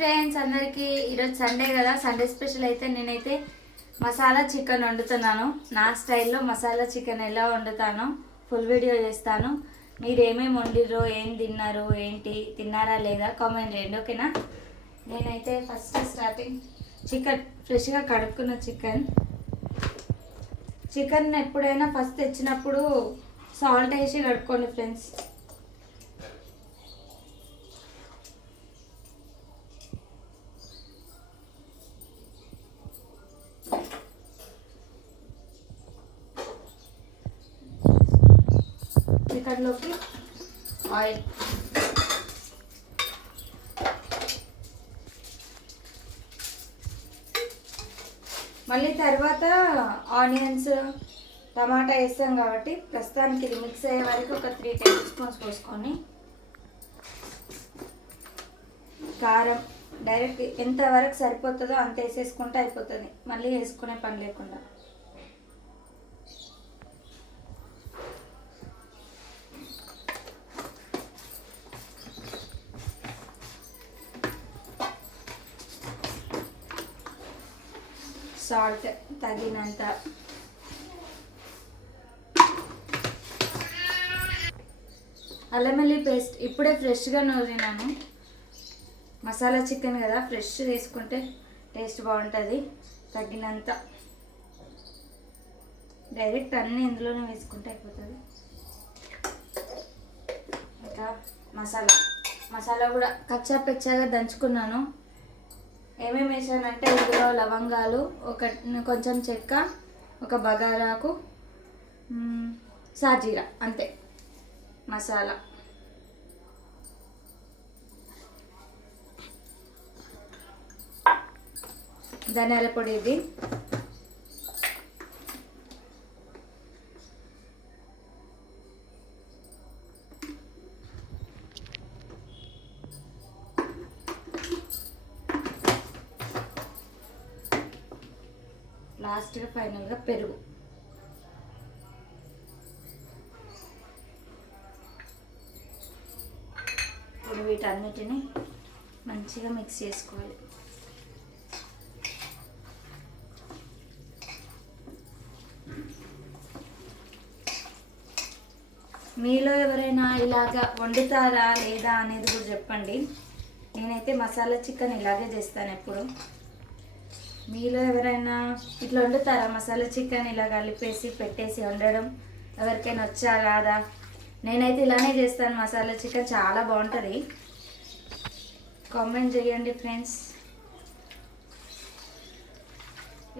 Friends అందరికీ ఈరోజు Sunday కదా. సండే స్పెషల్ అయితే నేనైతే మసాలా చికెన్ వండుతున్నాను. నా స్టైల్లో మసాలా చికెన్ ఎలా వండుతానో ఫుల్ వీడియో చేస్తాను. మీరు ఏమేమి వండిరో, ఏం తిన్నారు, ఏంటి తిన్నారా లేదా కామెంట్ చేయండి, ఓకేనా. నేనైతే ఫస్ట్ స్టార్టింగ్ చికెన్ ఫ్రెష్గా కడుక్కున్న చికెన్ ఎప్పుడైనా ఫస్ట్ తెచ్చినప్పుడు సాల్ట్ వేసి కడుక్కోండి ఫ్రెండ్స్. చికెన్లోకి ఆయిల్, మళ్ళీ తర్వాత ఆనియన్స్ టమాటా వేస్తాం కాబట్టి ప్రస్తుతానికి ఇది మిక్స్ అయ్యే వరకు ఒక 3 టేబుల్ స్పూన్స్ పోసుకొని కారం డైరెక్ట్ ఎంతవరకు సరిపోతుందో అంత వేసేసుకుంటే అయిపోతుంది, మళ్ళీ వేసుకునే పని లేకుండా. సాల్ట్ తగినంత, అల్లం వెల్లుల్లి పేస్ట్ ఇప్పుడే ఫ్రెష్గా నూరినాను. మసాలా చికెన్ కదా, ఫ్రెష్ తీసుకుంటే టేస్ట్ బాగుంటుంది. తగినంత, డైరెక్ట్ అన్నీ ఇందులోనే వేసుకుంటే అయిపోతుంది. ఇంకా మసాలా కూడా కచ్చా పెచ్చాగా దంచుకున్నాను. ఏమేమి వేసానంటే ఇందులో లవంగాలు, కొంచెం చెక్క, ఒక బగారాకు, సాజీరా, అంతే మసాలా. ధనియాల పొడి ఇది, లాస్ట్గా ఫైనల్గా పెరుగు. ఇప్పుడు వీటన్నిటిని మంచిగా మిక్స్ చేసుకోవాలి. మీలో ఎవరైనా ఇలాగా వండుతారా లేదా అనేది కూడా చెప్పండి. నేనైతే మసాలా చికెన్ ఇలాగే చేస్తాను ఎప్పుడు. మీలో ఎవరైనా ఇట్లా వండుతారా మసాలా చికెన్ ఇలా కలిపేసి పెట్టేసి వండడం? ఎవరికైనా వచ్చా రాదా? నేనైతే ఇలానే చేస్తాను. మసాలా చికెన్ చాలా బాగుంటుంది. కామెంట్ చేయండి ఫ్రెండ్స్.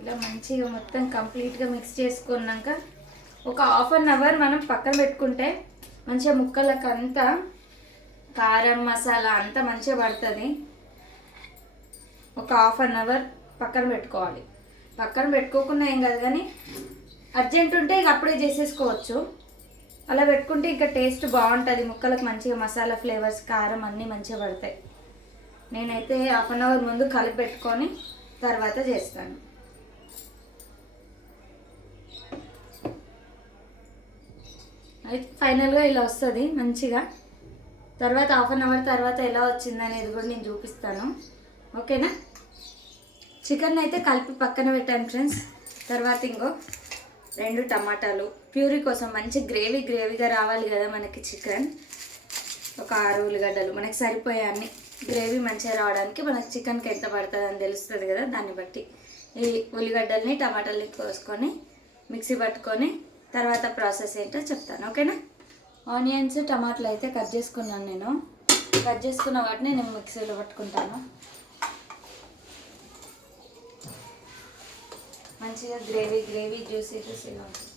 ఇలా మంచిగా మొత్తం కంప్లీట్గా మిక్స్ చేసుకున్నాక ఒక 1/2 అవర్ మనం పక్కన పెట్టుకుంటే మంచిగా ముక్కలకు అంతా కారం మసాలా అంతా మంచిగా పడుతుంది. ఒక 1/2 అవర్ పక్కన పెట్టుకోవాలి. పక్కన పెట్టుకోకుండా ఏం కాదు, కానీ అర్జెంట్ ఉంటే ఇక అప్పుడే చేసేసుకోవచ్చు. అలా పెట్టుకుంటే ఇంకా టేస్ట్ బాగుంటుంది. ముక్కలకు మంచిగా మసాలా ఫ్లేవర్స్, కారం అన్నీ మంచిగా పడతాయి. నేనైతే 1/2 అవర్ ముందు కలిపి పెట్టుకొని తర్వాత చేస్తాను. అయితే ఫైనల్గా ఇలా వస్తుంది మంచిగా. తర్వాత 1/2 అవర్ తర్వాత ఎలా వచ్చింది అనేది కూడా నేను చూపిస్తాను, ఓకేనా. చికెన్ అయితే కలిపి పక్కన పెట్టాను ఫ్రెండ్స్. తర్వాత ఇంకో 2 టమాటాలు ప్యూరీ కోసం, మంచి గ్రేవీగా రావాలి కదా మనకి చికెన్. ఒక 6 ఉల్లిగడ్డలు మనకి సరిపోయే అన్ని. గ్రేవీ మంచిగా రావడానికి మనకి చికెన్కి ఎంత పడుతుంది అని తెలుస్తుంది కదా, దాన్ని బట్టి ఈ ఉల్లిగడ్డల్ని టమాటాలని కోసుకొని మిక్సీ పట్టుకొని తర్వాత ప్రాసెస్ ఏంటో చెప్తాను, ఓకేనా. ఆనియన్స్ టమాటాలు అయితే కట్ చేసుకున్నాను. నేను కట్ చేసుకున్న వాటిని నేను మిక్సీలో పట్టుకుంటాను. మంచిగా గ్రేవీ జ్యూసీగా ఉంటుంది.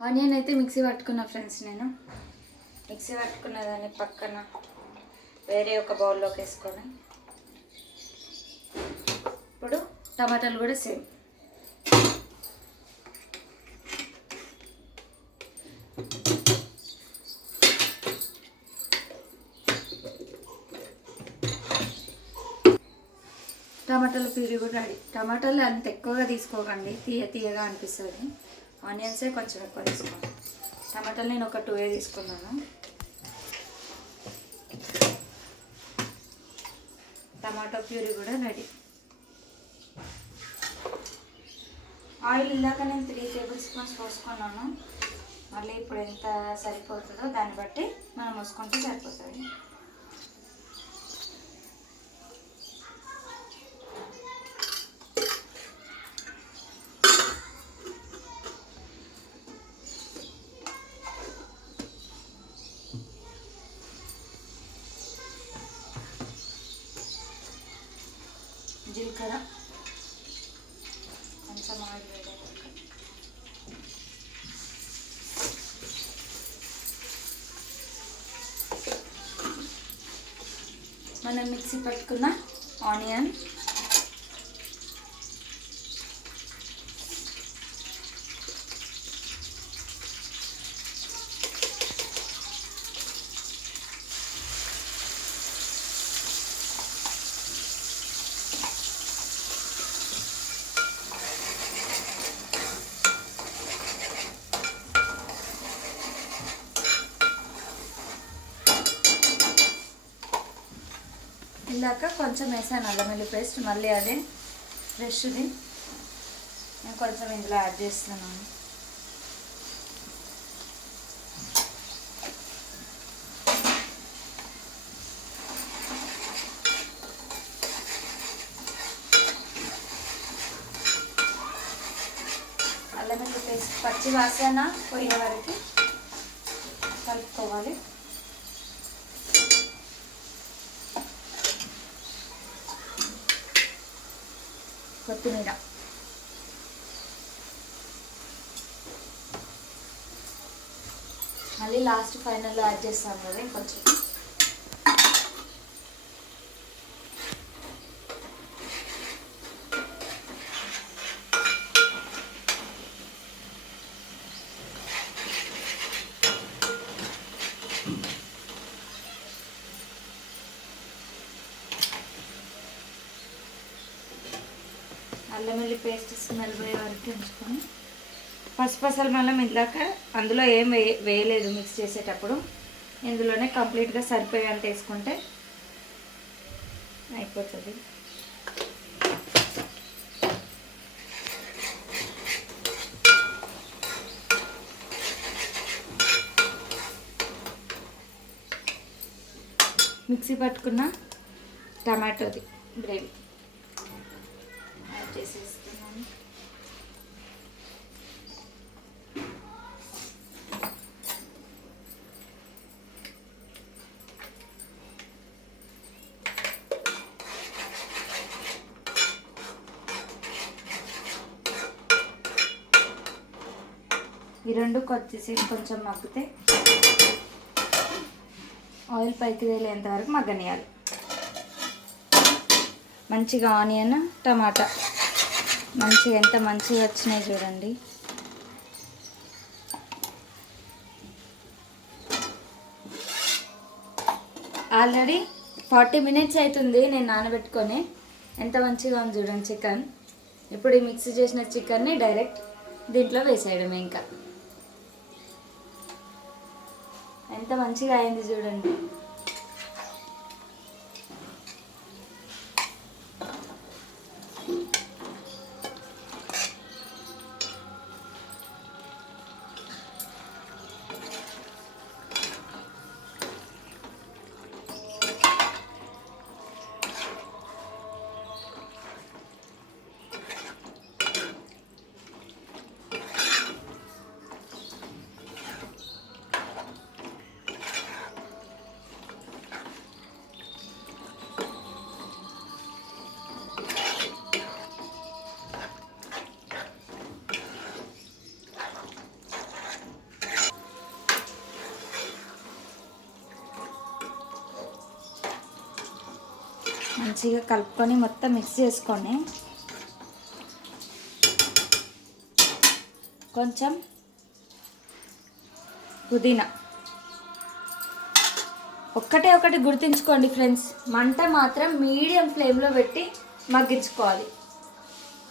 ఆనియన్ అయితే మిక్సీ పట్టుకున్నా ఫ్రెండ్స్. నేను మిక్సీ పట్టుకున్న దాన్ని పక్కన వేరే ఒక బౌల్లోకి వేసుకొని, ఇప్పుడు టమాటాలు కూడా సేమ్. టమాటాల ప్యూరీ కూడా రెడీ. టమాటాలు అంత ఎక్కువగా తీసుకోకండి, తీయగా అనిపిస్తుంది. ఆనియన్సే కొంచెం ఎక్కువ తీసుకోండి. టమాటాలు నేను ఒక 2 తీసుకున్నాను. టమాటో ప్యూరీ కూడా రెడీ. ఆయిల్ ఇందాక నేను 3 టేబుల్ స్పూన్స్ పోసుకున్నాను. మళ్ళీ ఇప్పుడు ఎంత సరిపోతుందో దాన్ని బట్టి మనం పోసుకుంటే సరిపోతుంది. జీలకర్ర కొంచెం ఆయిల్ వేయాలి. మనం మిక్సీ పట్టుకున్న ఆనియన్, ఇందాక కొంచెం వేసాను అల్లం వెల్లుల్లి పేస్ట్, మళ్ళీ అదే ఫ్రెష్ది నేను కొంచెం ఇందులో యాడ్ చేస్తున్నాను. అల్లం వెల్లుల్లి పేస్ట్ పచ్చి వాసన పోయే వరకు కలుపుకోవాలి. కొత్తిమీర, మళ్ళీ లాస్ట్ ఫైనల్లో యాడ్ చేస్తాం కదా కొంచెం. అల్లం వెల్లుల్లి పేస్ట్ స్మెల్ పోయే వరకు ఉంచుకొని, పసుపు అసలు మనం ఇందాక అందులో ఏం వేయలేదు మిక్స్ చేసేటప్పుడు, ఇందులోనే కంప్లీట్గా సరిపోయేంత వేసుకుంటే అయిపోతుంది. మిక్సీ పట్టుకున్న టమాటోది గ్రేవీ యాడ్ చేసేస్తున్నాను. ఈ రెండు కొద్దిసేపు కొంచెం మగ్గితే ఆయిల్ పైకి తేలేంత వరకు మగ్గనియాలి. మంచిగా ఆనియన్ టమాటా మంచిగా ఎంత మంచిగా వచ్చినాయి చూడండి. ఆల్రెడీ 40 మినిట్స్ అవుతుంది నేను నానబెట్టుకొని. ఎంత మంచిగా ఉంది చూడండి చికెన్. ఇప్పుడు ఈ మిక్సీ చేసిన చికెన్ని డైరెక్ట్ దీంట్లో వేసేయడమే. ఇంకా ఎంత మంచిగా అయింది చూడండి. మంచిగా కలుపుకొని మొత్తం మిక్స్ చేసుకొని కొంచెం పుదీనా. ఒకటి గుర్తుంచుకోండి ఫ్రెండ్స్, మంట మాత్రం మీడియం ఫ్లేమ్లో పెట్టి మగ్గించుకోవాలి.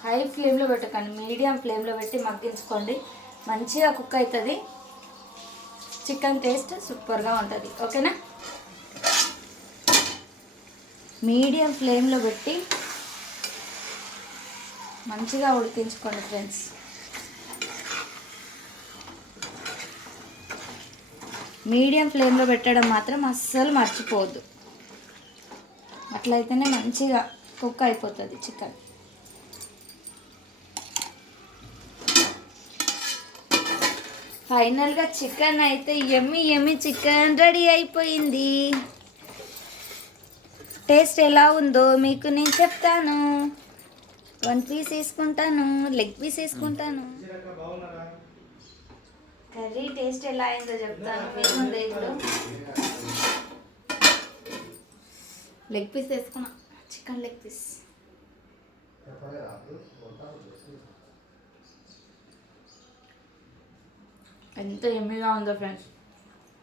హై ఫ్లేమ్లో పెట్టకండి, మీడియం ఫ్లేమ్లో పెట్టి మగ్గించుకోండి. మంచిగా కుక్ అవుతుంది. చికెన్ టేస్ట్ సూపర్గా ఉంటుంది. ఓకేనా, మీడియం ఫ్లేమ్లో పెట్టి మంచిగా ఉడికించుకోండి ఫ్రెండ్స్. మీడియం ఫ్లేమ్లో పెట్టడం మాత్రం అస్సలు మర్చిపోవద్దు. అట్లయితేనే మంచిగా కుక్ అయిపోతుంది చికెన్. ఫైనల్గా చికెన్ అయితే యమ్మీ చికెన్ రెడీ అయిపోయింది. టేస్ట్ ఎలా ఉందో మీకు నేను చెప్తాను. 1 పీస్ వేసుకుంటాను, లెగ్ పీస్ వేసుకుంటాను. కర్రీ టేస్ట్ ఎలా అయిందో చెప్తాను. ఏముంది ఇప్పుడు లెగ్ పీస్ వేసుకున్నా, చికెన్ లెగ్ పీస్. ఎంత ఎమ్మిగా ఉందో ఫ్రెండ్స్.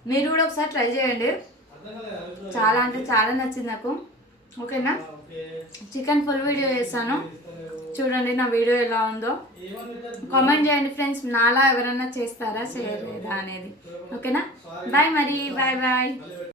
మీరు కూడా ఒకసారి ట్రై చేయండి. చాలా అంటే చాలా నచ్చింది నాకు. ఓకేనా, చికెన్ ఫుల్ వీడియో చేస్తాను, చూడండి నా వీడియో ఎలా ఉందో. కామెంట్ చేయండి ఫ్రెండ్స్, నాలా ఎవరైనా చేస్తారా చేయలేదా అనేది. ఓకేనా, బాయ్ మరి, బాయ్ బాయ్.